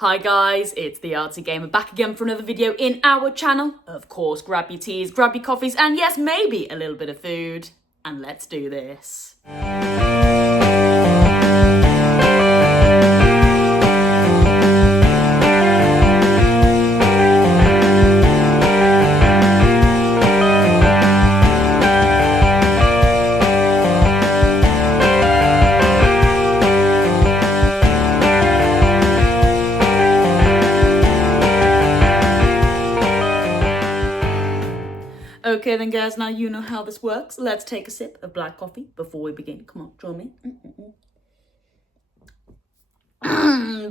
Hi guys, it's the Artsy Gamer back again for another video in our channel. Of course, grab your teas, grab your coffees, and yes, maybe a little bit of food. And let's do this. Okay then guys, now you know how this works. Let's take a sip of black coffee before we begin. Come on, join me.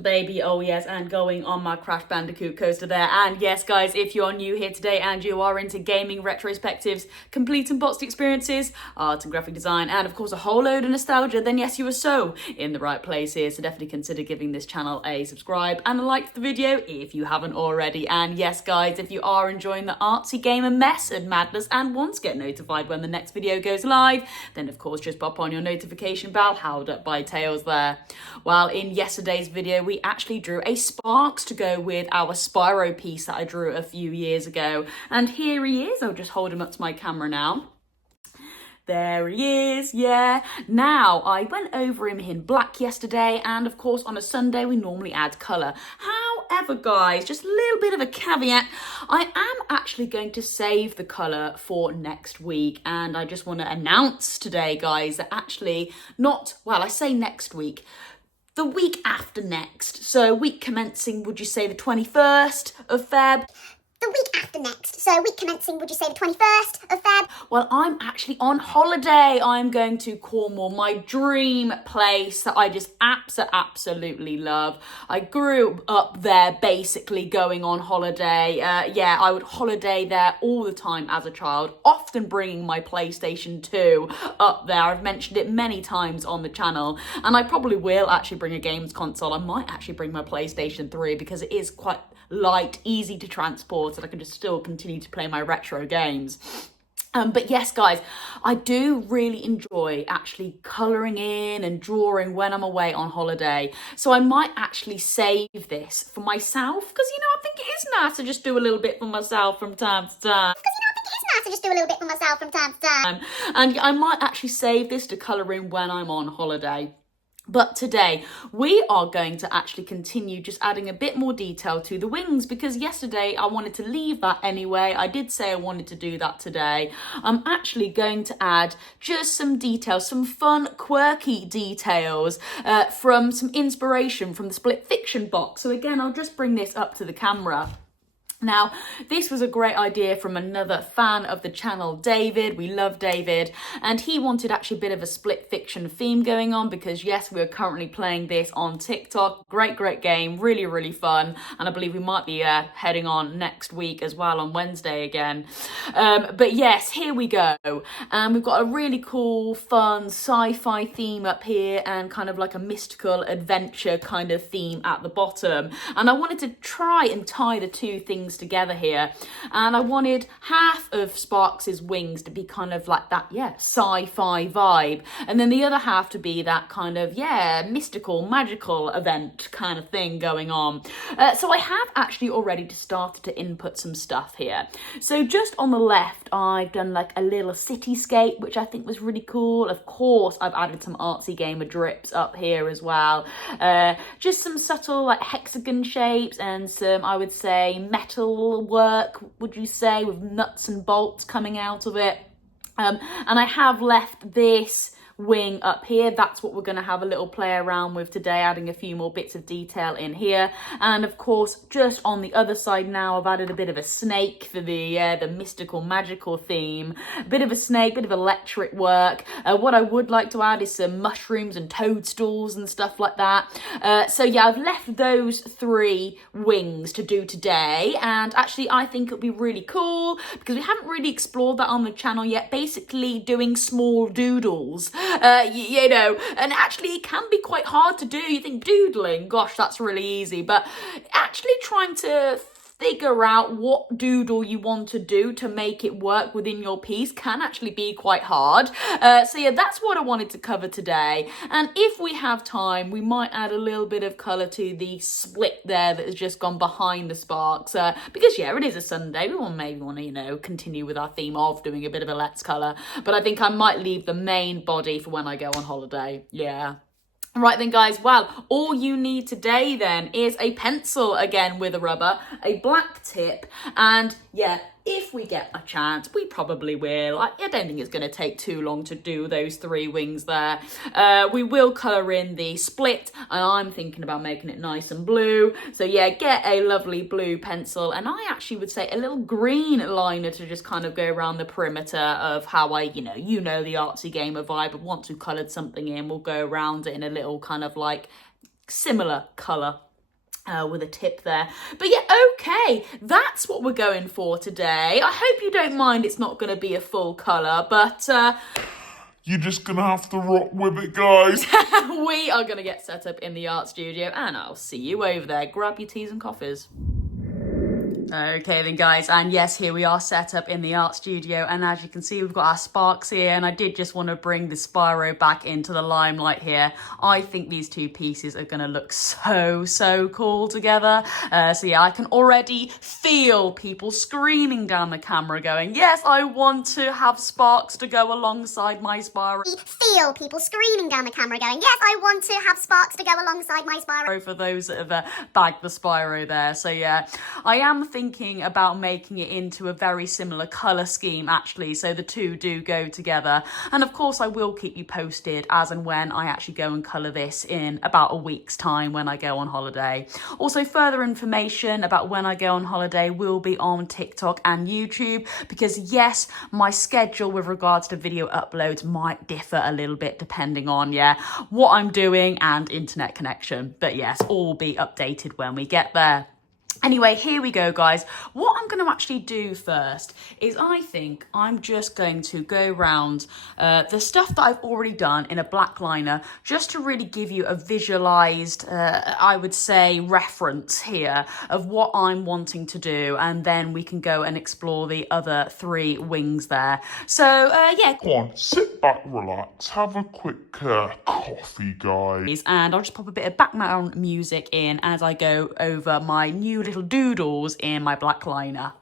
Baby, oh yes, and going on my Crash Bandicoot coaster there. And yes guys, if you're new here today and you are into gaming, retrospectives, complete and boxed experiences, art and graphic design, and of course a whole load of nostalgia, then yes, you are so in the right place here. So definitely consider giving this channel a subscribe and a like to the video if you haven't already. And yes guys, if you are enjoying the Artsy Gamer mess and madness and want to get notified when the next video goes live, then of course just pop on your notification bell, held up by Tails there. Well, in yesterday's video we actually drew a Sparks to go with our Spyro piece that I drew a few years ago, and here he is. I'll just hold him up to my camera now. There he is, yeah. Now, I went over him in black yesterday, and of course on a Sunday we normally add colour. However guys, just a little bit of a caveat, I am actually going to save the colour for next week, and I just want to announce today guys that actually I say next week, the week after next. So week commencing, would you say the 21st of Feb? The week after next. So week commencing, would you say the 21st of Feb? Well, I'm actually on holiday. I'm going to Cornwall, my dream place that I just absolutely love. I grew up there basically going on holiday. I would holiday there all the time as a child, often bringing my PlayStation 2 up there. I've mentioned it many times on the channel, and I probably will actually bring a games console. I might actually bring my PlayStation 3 because it is quite light, easy to transport, and I can just still continue to play my retro games. But yes guys, I do really enjoy actually colouring in and drawing when I'm away on holiday. So I might actually save this for myself, because I think it is nice to just do a little bit for myself from time to time. And I might actually save this to colour in when I'm on holiday. But today we are going to actually continue just adding a bit more detail to the wings, because yesterday I wanted to leave that anyway. I did say I wanted to do that today. I'm actually going to add just some details, some fun, quirky details from some inspiration from the Split Fiction box. So again, I'll just bring this up to the camera. Now, this was a great idea from another fan of the channel, David. We love David. And he wanted actually a bit of a Split Fiction theme going on because, yes, we are currently playing this on TikTok. Great game. Really fun. And I believe we might be heading on next week as well on Wednesday again. But yes, here we go. And we've got a really cool, fun sci-fi theme up here and kind of like a mystical adventure kind of theme at the bottom. And I wanted to try and tie the two things together here, and I wanted half of Sparks's wings to be kind of like that sci-fi vibe, and then the other half to be that kind of mystical, magical event kind of thing going on. So I have actually already started to input some stuff here. So just on the left I've done like a little cityscape, which I think was really cool. Of course I've added some Artsy Gamer drips up here as well, just some subtle like hexagon shapes and some, I would say, metal work, would you say, with nuts and bolts coming out of it. And I have left this wing up here. That's what we're going to have a little play around with today, adding a few more bits of detail in here. And of course, just on the other side now, I've added a bit of a snake for the mystical, magical theme. A bit of a snake, bit of electric work. What I would like to add is some mushrooms and toadstools and stuff like that. So yeah, I've left those three wings to do today. And actually, I think it'll be really cool because we haven't really explored that on the channel yet. Basically doing small doodles. And actually it can be quite hard to do. You think doodling, gosh, that's really easy, but actually trying to figure out what doodle you want to do to make it work within your piece can actually be quite hard. So yeah, that's what I wanted to cover today. And if we have time, we might add a little bit of colour to the split there that has just gone behind the sparks. Because yeah, it is a Sunday. We maybe want to, you know, continue with our theme of doing a bit of a let's colour. But I think I might leave the main body for when I go on holiday. Yeah. Right then guys, well, all you need today then is a pencil again with a rubber, a black tip, and yeah, if we get a chance, we probably will. I don't think it's going to take too long to do those 3 wings there. We will colour in the split, and I'm thinking about making it nice and blue. So yeah, get a lovely blue pencil, and I actually would say a little green liner to just kind of go around the perimeter of how I, you know the artsy gamer vibe, but once we've coloured something in, we'll go around it in a little kind of like similar colour. With a tip there. But yeah, okay, that's what we're going for today. I hope you don't mind it's not going to be a full colour, but you're just gonna have to rock with it, guys. we are going to get set up in the art studio, and I'll see you over there. Grab your teas and coffees. Okay then guys, and yes, here we are set up in the art studio, and as you can see, we've got our sparks here, and I did just want to bring the SPYRO back into the limelight here. I think these 2 pieces are going to look so cool together. So yeah, I can already feel people screaming down the camera going, yes, I want to have sparks to go alongside my SPYRO. Feel people screaming down the camera going, yes, I want to have sparks to go alongside my SPYRO. For those that have bagged the SPYRO there. So yeah, I am thinking about making it into a very similar colour scheme actually, so the 2 do go together. And of course I will keep you posted as and when I actually go and colour this in about a week's time when I go on holiday. Also, further information about when I go on holiday will be on TikTok and YouTube, because yes, my schedule with regards to video uploads might differ a little bit depending on what I'm doing and internet connection. But yes, all will be updated when we get there. Anyway, here we go, guys. What I'm going to actually do first is I think I'm just going to go around the stuff that I've already done in a black liner, just to really give you a visualised, I would say, reference here of what I'm wanting to do, and then we can go and explore the other 3 wings there. So, yeah. Go on, sit back, relax, have a quick coffee, guys. And I'll just pop a bit of background music in as I go over my new little doodles in my black liner.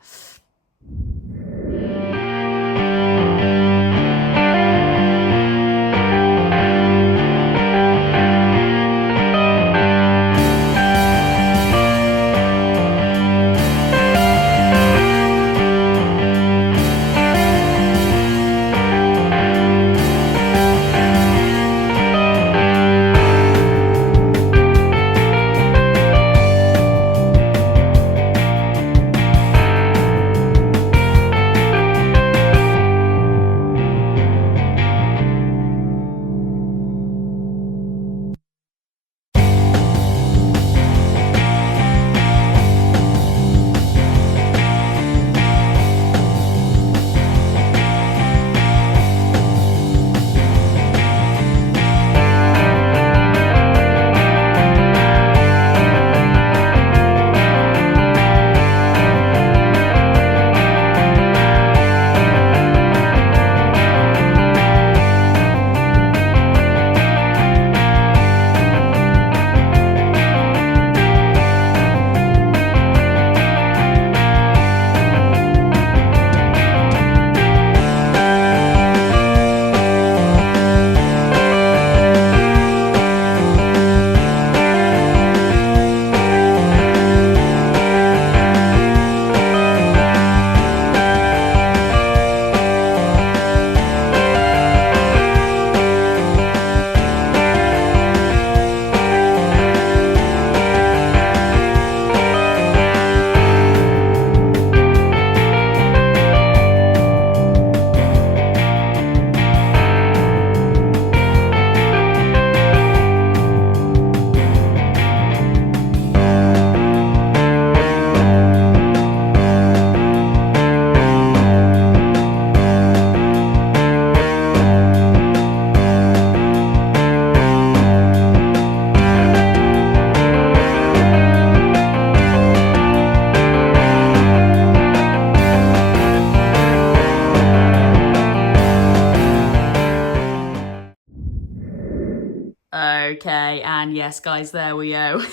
yes, guys, there we go.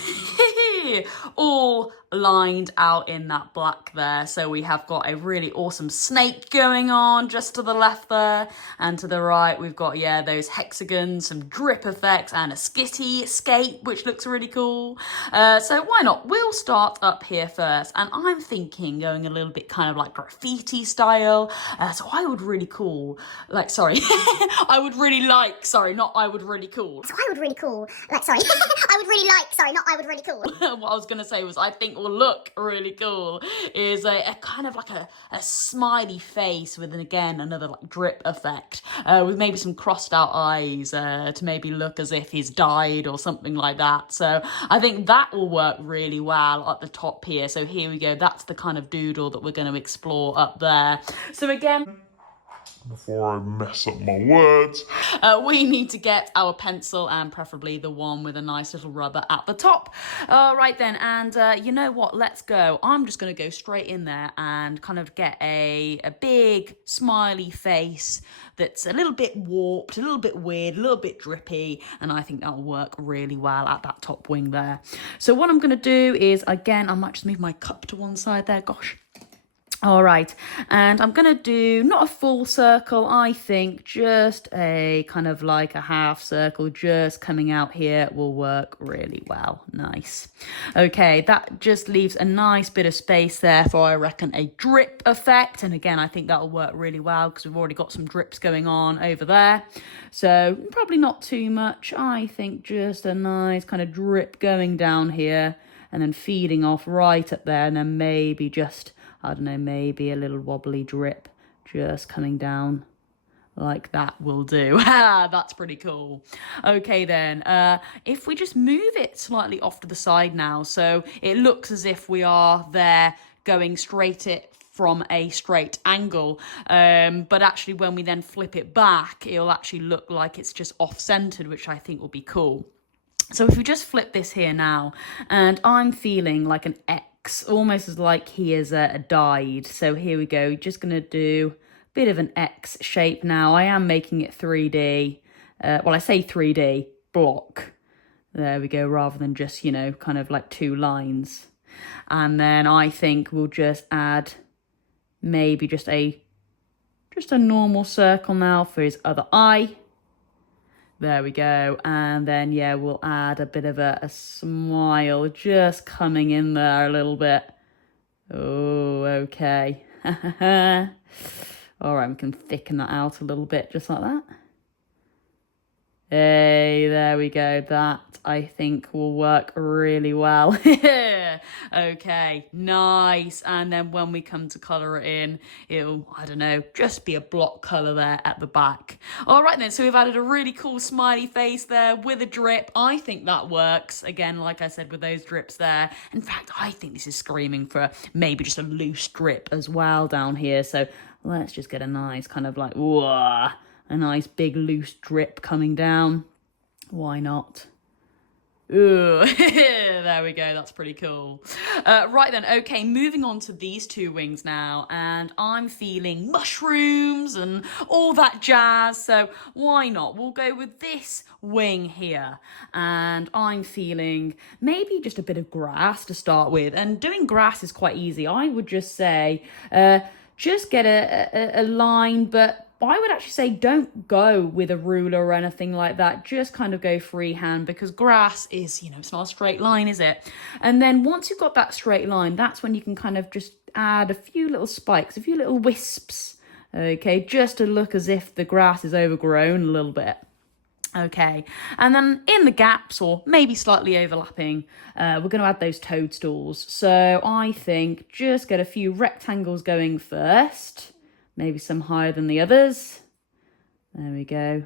All lined out in that black there. So we have got a really awesome snake going on just to the left there, and to the right we've got, yeah, those hexagons, some drip effects, and a skitty escape, which looks really cool. So why not? We'll start up here first, and I'm thinking going a little bit kind of like graffiti style. So I would really cool, like, sorry, I would really like, sorry, not I would really cool. So I would really cool. Like, sorry. I would really like, sorry, not I would really cool. What I was going to say was I think will look really cool is a kind of like a smiley face with, again, another like drip effect with maybe some crossed out eyes to maybe look as if he's died or something like that. So I think that will work really well at the top here. So here we go. That's the kind of doodle that we're going to explore up there. So again, Before I mess up my words, we need to get our pencil, and preferably the one with a nice little rubber at the top. All right then, and you know what? Let's go. I'm just going to go straight in there and kind of get a big smiley face that's a little bit warped, a little bit weird, a little bit drippy, and I think that'll work really well at that top wing there. So what I'm going to do is, again, I might just move my cup to one side there. Gosh. All right, and I'm going to do not a full circle, I think, just a kind of like a half circle just coming out here will work really well. Nice. Okay, that just leaves a nice bit of space there for, I reckon, a drip effect. And again, I think that'll work really well because we've already got some drips going on over there. So probably not too much. I think just a nice kind of drip going down here and then feeding off right up there, and then maybe just, I don't know, maybe a little wobbly drip just coming down like that will do. That's pretty cool. Okay then, if we just move it slightly off to the side now, so it looks as if we are there going straight it from a straight angle, but actually when we then flip it back, it'll actually look like it's just off-centered, which I think will be cool. So if we just flip this here now, and I'm feeling like an X, almost as like he is died. So here we go, just going to do a bit of an X shape now. I am making it 3D. Well, I say 3D, block. There we go, rather than just, you know, kind of like two lines. And then I think we'll just add maybe just a normal circle now for his other eye. There we go. And then, yeah, we'll add a bit of a smile just coming in there a little bit. Oh, okay. All right, we can thicken that out a little bit, just like that. Hey, there we go. That, I think, will work really well. Okay, nice. And then when we come to colour it in, it'll, I don't know, just be a block colour there at the back. All right then, so we've added a really cool smiley face there with a drip. I think that works. Again, like I said, with those drips there. In fact, I think this is screaming for maybe just a loose drip as well down here. So let's just get a nice kind of like, whoa, a nice big loose drip coming down. Why not? Ooh, there we go. That's pretty cool. Right then, okay, moving on to these two wings now, and I'm feeling mushrooms and all that jazz, so why not? We'll go with this wing here, and I'm feeling maybe just a bit of grass to start with, and doing grass is quite easy. I would just say, just get a line, but I would actually say don't go with a ruler or anything like that. Just kind of go freehand, because grass is, you know, it's not a straight line, is it? And then once you've got that straight line, that's when you can kind of just add a few little spikes, a few little wisps, okay, just to look as if the grass is overgrown a little bit. Okay, and then in the gaps, or maybe slightly overlapping, we're going to add those toadstools. So I think just get a few rectangles going first. Maybe some higher than the others. There we go.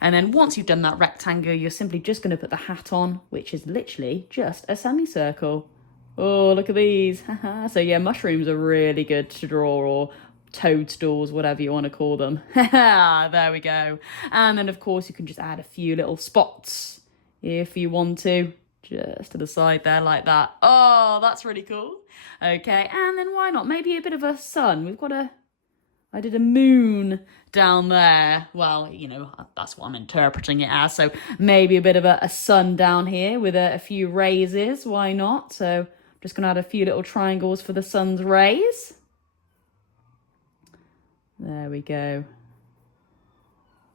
And then once you've done that rectangle, you're simply just going to put the hat on, which is literally just a semicircle. Oh, look at these. So yeah, mushrooms are really good to draw, or toadstools, whatever you want to call them. There we go. And then, of course, you can just add a few little spots if you want to. Just to the side there like that. Oh, that's really cool. Okay, and then why not? Maybe a bit of a sun. We've got a I did a moon down there. Well, you know, that's what I'm interpreting it as. So maybe a bit of a sun down here with a few raises. Why not? So I'm just going to add a few little triangles for the sun's rays. There we go.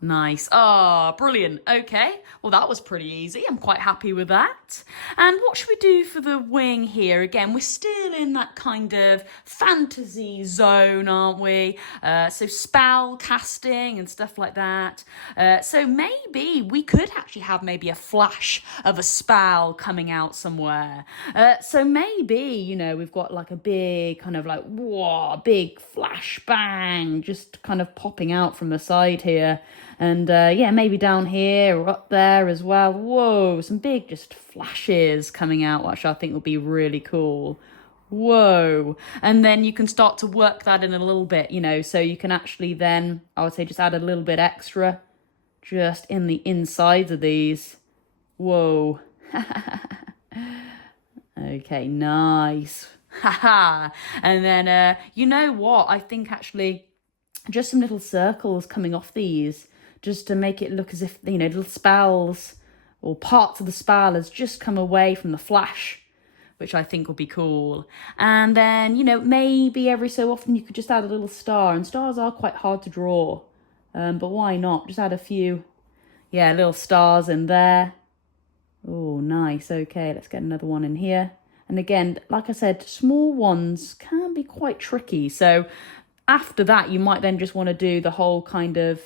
Nice. Ah, brilliant. Okay. Well, that was pretty easy. I'm quite happy with that. And what should we do for the wing here? Again, we're still in that kind of fantasy zone, aren't we? So spell casting and stuff like that. So maybe we could actually have maybe a flash of a spell coming out somewhere. So maybe, you know, we've got like a big kind of like, whoa, big flash bang just kind of popping out from the side here. And yeah, maybe down here or up there as well. Whoa, some big just flashes coming out, which I think will be really cool. Whoa. And then you can start to work that in a little bit, you know, so you can actually then, I would say, just add a little bit extra just in the insides of these. Whoa. Okay, nice. Haha. And then, you know what? I think actually just some little circles coming off these, just to make it look as if, you know, little spells or parts of the spell has just come away from the flash, which I think will be cool. And then, you know, maybe every so often you could just add a little star, and stars are quite hard to draw, but why not? Just add a few, yeah, little stars in there. Oh, nice. Okay, let's get another one in here. And again, like I said, small ones can be quite tricky. So after that, you might then just want to do the whole kind of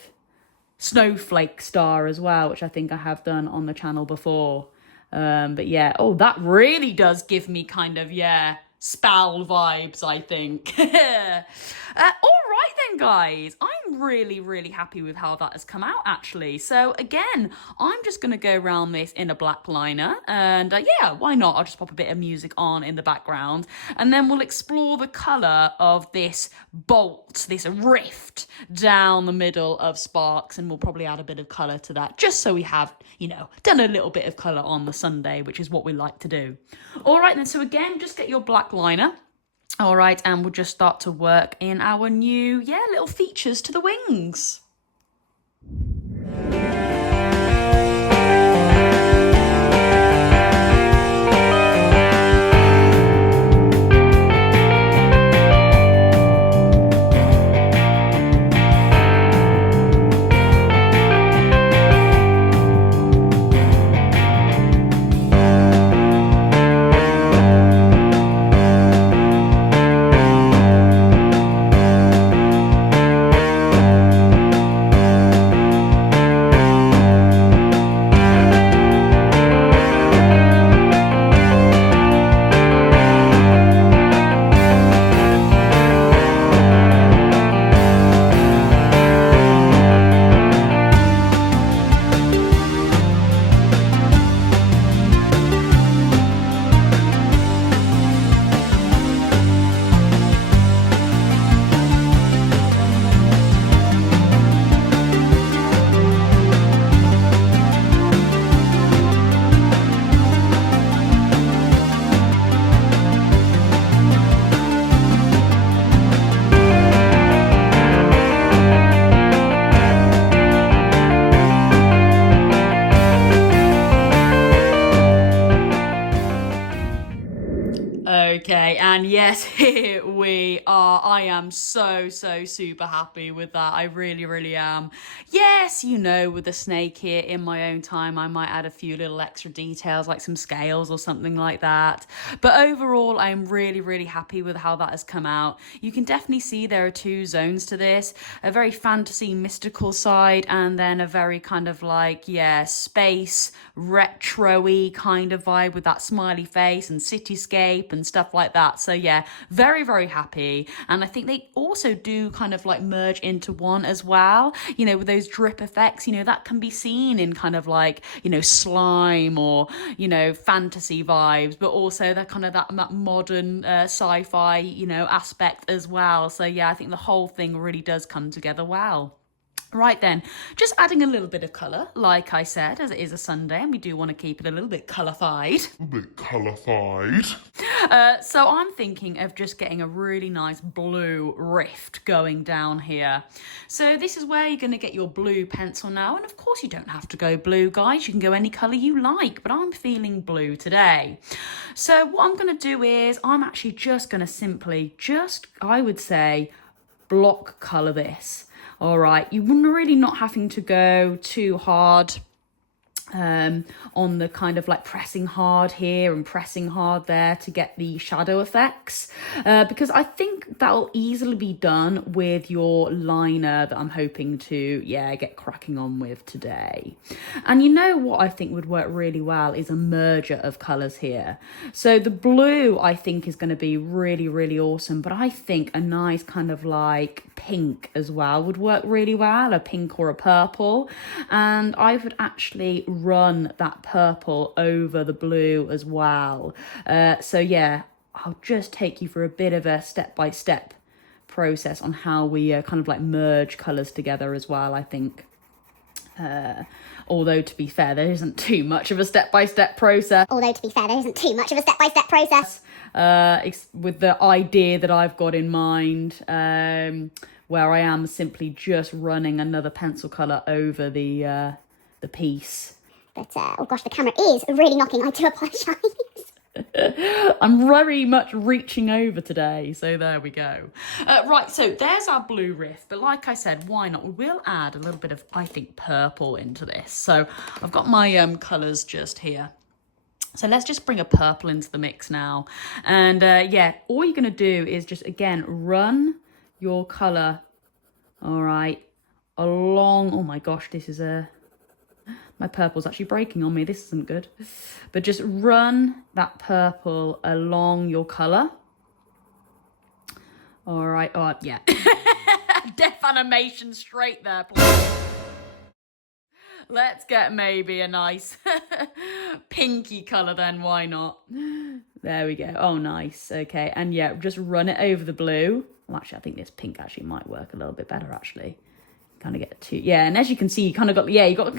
snowflake star as well, which I think I have done on the channel before. But yeah, oh, that really does give me kind of, yeah, spell vibes, I think. All right then, guys. I'm really happy with how that has come out, actually. So again, I'm just going to go around this in a black liner. And yeah, why not? I'll just pop a bit of music on in the background. And then we'll explore the colour of this bolt, this rift down the middle of Sparks. And we'll probably add a bit of colour to that, just so we have, you know, done a little bit of colour on the Sunday, which is what we like to do. All right then, so again, just get your black liner. All right, and we'll just start to work in our new, yeah, little features to the wings. Okay, and yes, here we are. I am so super happy with that. I really am. Yes, you know, with the snake here, in my own time, I might add a few little extra details like some scales or something like that. But overall, I'm really happy with how that has come out. You can definitely see there are two zones to this. A very fantasy, mystical side, and then a very kind of like, yeah, space, retro-y kind of vibe with that smiley face and cityscape and stuff like that. So yeah, very happy. And I think they also do kind of like merge into one as well, you know, with those drip effects, you know, that can be seen in kind of like, you know, slime or, you know, fantasy vibes, but also that kind of that modern sci-fi, you know, aspect as well. So yeah, I think the whole thing really does come together well. Right then, just adding a little bit of colour, like I said, as it is a Sunday and we do want to keep it a little bit colourfied. A bit colourfied. So I'm thinking of just getting a really nice blue rift going down here. So this is where you're going to get your blue pencil now. And of course you don't have to go blue, guys. You can go any colour you like, but I'm feeling blue today. So what I'm going to do is I'm actually just going to simply I would say, block colour this. All right, you're really not having to go too hard on the kind of like pressing hard here and pressing hard there to get the shadow effects, because I think that'll easily be done with your liner that I'm hoping to get cracking on with today. And you know what I think would work really well is a merger of colours here. So the blue I think is going to be really, really awesome, but I think a nice kind of like pink as well would work really well, a pink or a purple. And I would actually run that purple over the blue as well. So yeah, I'll just take you through a bit of a step-by-step process on how we kind of like merge colours together as well, I think. Although to be fair, there isn't too much of a step-by-step process. Although, to be fair, there isn't too much of a step-by-step process. With the idea that I've got in mind, where I am simply just running another pencil colour over the piece. But, oh gosh, the camera is really knocking. I do apologise. I'm very much reaching over today, so there we go. Right, so there's our blue rift, but like I said, why not? We will add a little bit of, I think, purple into this. So I've got my colours just here. So let's just bring a purple into the mix now. And yeah, all you're going to do is just, again, run your colour, all right, along. Oh my gosh, this is my purple's actually breaking on me. This isn't good. But just run that purple along your colour. All right. Oh, yeah. Death animation straight there, please. Let's get maybe a nice pinky colour then. Why not? There we go. Oh, nice. Okay. And yeah, just run it over the blue. Well, actually, I think this pink actually might work a little bit better, actually. Kind of get two. Yeah, and as you can see, you kind of got, you got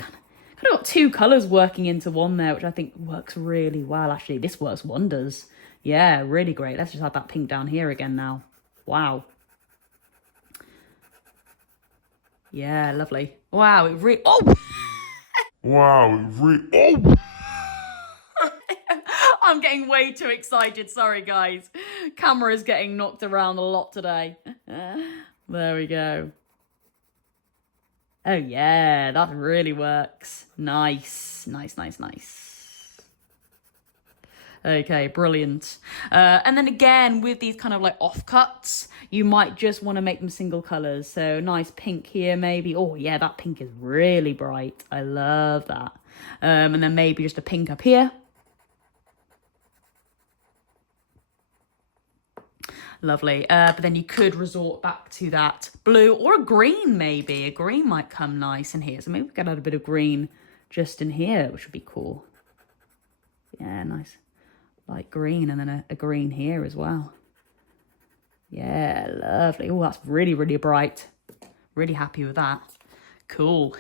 kind of got two colours working into one there, which I think works really well, actually. This works wonders. Yeah, really great. Let's just add that pink down here again now. Wow. Yeah, lovely. Wow, it really... Oh! Wow, oh! I'm getting way too excited. Sorry, guys. Camera's getting knocked around a lot today. There we go. Oh, yeah, that really works. Nice, nice, nice, nice. Okay, brilliant. And then again, with these kind of like offcuts, you might just want to make them single colours. So nice pink here, maybe. Oh, yeah, that pink is really bright. I love that. And then maybe just a pink up here. Lovely. But then you could resort back to that blue or a green, maybe. A green might come nice in here. So maybe we can add a bit of green just in here, which would be cool. Yeah, nice. Light green and then a green here as well. Yeah, lovely. Oh, that's really, really bright. Really happy with that. Cool.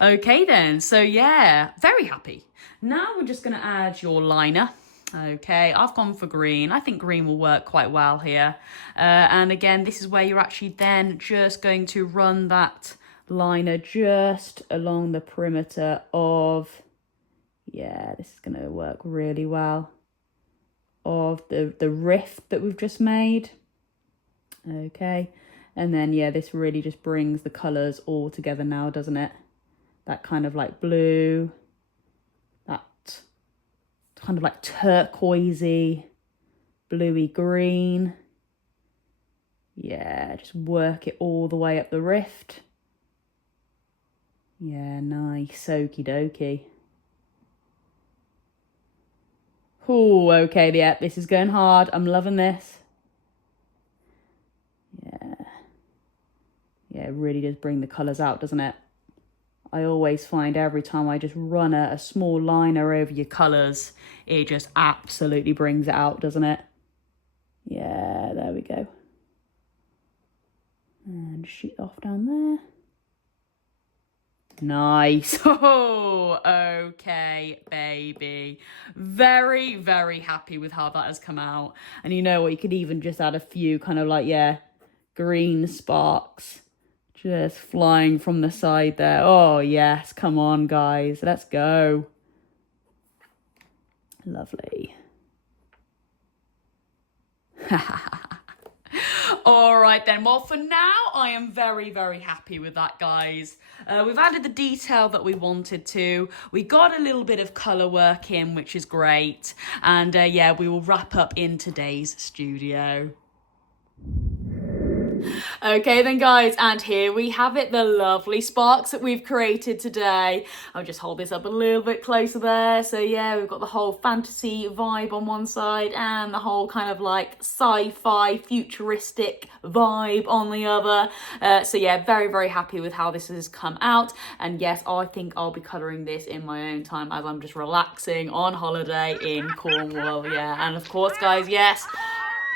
Okay then. So yeah, very happy. Now we're just going to add your liner. Okay, I've gone for green. I think green will work quite well here. And again, this is where you're actually then just going to run that liner just along the perimeter of, yeah, this is going to work really well, of the rift that we've just made. Okay, and then, yeah, this really just brings the colours all together now, doesn't it? That kind of like blue, kind of like turquoisey, bluey green. Yeah, just work it all the way up the rift. Yeah, nice, okie dokie. Oh, okay, yeah, this is going hard. I'm loving this. Yeah. Yeah, it really does bring the colours out, doesn't it? I always find every time I just run a small liner over your colours, it just absolutely brings it out, doesn't it? Yeah, there we go. And shoot off down there. Nice. Oh, okay, baby. Very, very happy with how that has come out. And you know what, you could even just add a few kind of like, yeah, green sparks just flying from the side there. Oh, yes. Come on, guys. Let's go. Lovely. All right then, well for now I am very, very happy with that, guys. We've added the detail that we wanted to. We got a little bit of colour work in, which is great. And yeah, we will wrap up in today's studio. Okay then, guys, and here we have it, the lovely sparks that we've created today. I'll just hold this up a little bit closer there. So yeah, we've got the whole fantasy vibe on one side and the whole kind of like sci-fi futuristic vibe on the other. So yeah, very, very happy with how this has come out. And yes, I think I'll be colouring this in my own time as I'm just relaxing on holiday in Cornwall. Yeah, and of course, guys, yes,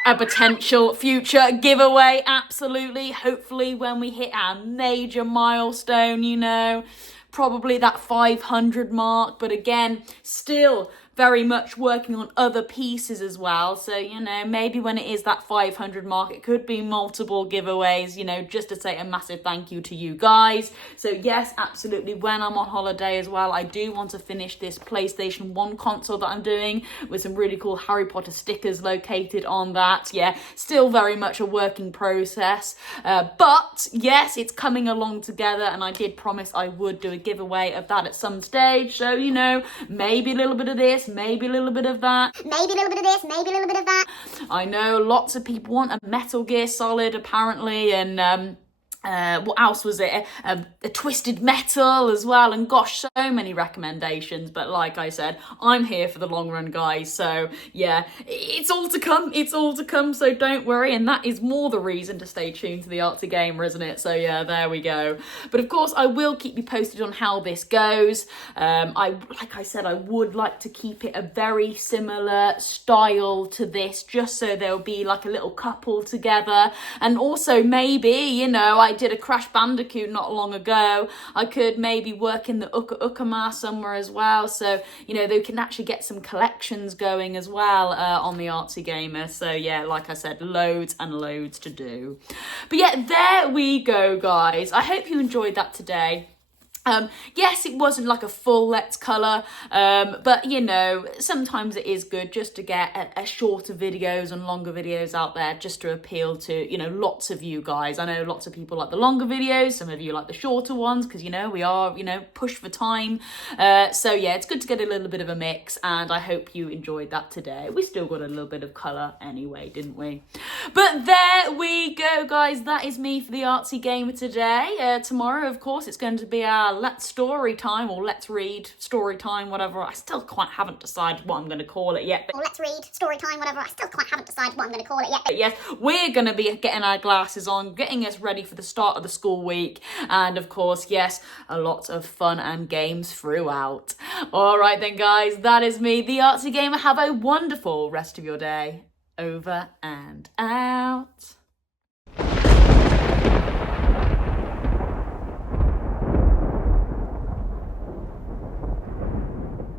a potential future giveaway, absolutely. Hopefully when we hit our major milestone, you know, probably that 500 mark. But again, still very much working on other pieces as well. So, you know, maybe when it is that 500 mark, it could be multiple giveaways, you know, just to say a massive thank you to you guys. So yes, absolutely, when I'm on holiday as well, I do want to finish this PlayStation 1 console that I'm doing with some really cool Harry Potter stickers located on that. Yeah, still very much a working process. But yes, it's coming along together, and I did promise I would do a giveaway of that at some stage. So, you know, maybe a little bit of this, maybe a little bit of that. Maybe a little bit of this, maybe a little bit of that. I know lots of people want a Metal Gear Solid apparently, and what else was it? A Twisted Metal as well, and gosh, so many recommendations. But like I said, I'm here for the long run, guys. So yeah, it's all to come. It's all to come. So don't worry, and that is more the reason to stay tuned to the Artsy Gamer, isn't it? So yeah, there we go. But of course, I will keep you posted on how this goes. Like I said, I would like to keep it a very similar style to this, just so there'll be like a little couple together, and also maybe, you know, I did a Crash Bandicoot not long ago. I could maybe work in the Ukama somewhere as well. So, you know, they can actually get some collections going as well on the Artsy Gamer. So yeah, like I said, loads and loads to do. But yeah, there we go, guys. I hope you enjoyed that today. Yes, it wasn't like a full let's colour, but you know, sometimes it is good just to get a shorter videos and longer videos out there, just to appeal to, you know, lots of you guys. I know lots of people like the longer videos, some of you like the shorter ones, because, you know, we are, you know, pushed for time. So yeah, it's good to get a little bit of a mix, and I hope you enjoyed that today. We still got a little bit of colour anyway, didn't we? But there we go, guys. That is me for the Artsy Gamer today. Tomorrow, of course, it's going to be our Let's Story Time, or Let's Read Story Time, whatever. I still quite haven't decided what I'm going to call it yet. Or let's read story time, whatever. I still quite haven't decided what I'm going to call it yet. But yes, we're going to be getting our glasses on, getting us ready for the start of the school week. And of course, yes, a lot of fun and games throughout. All right then, guys, that is me, the Artsy Gamer. Have a wonderful rest of your day. Over and out.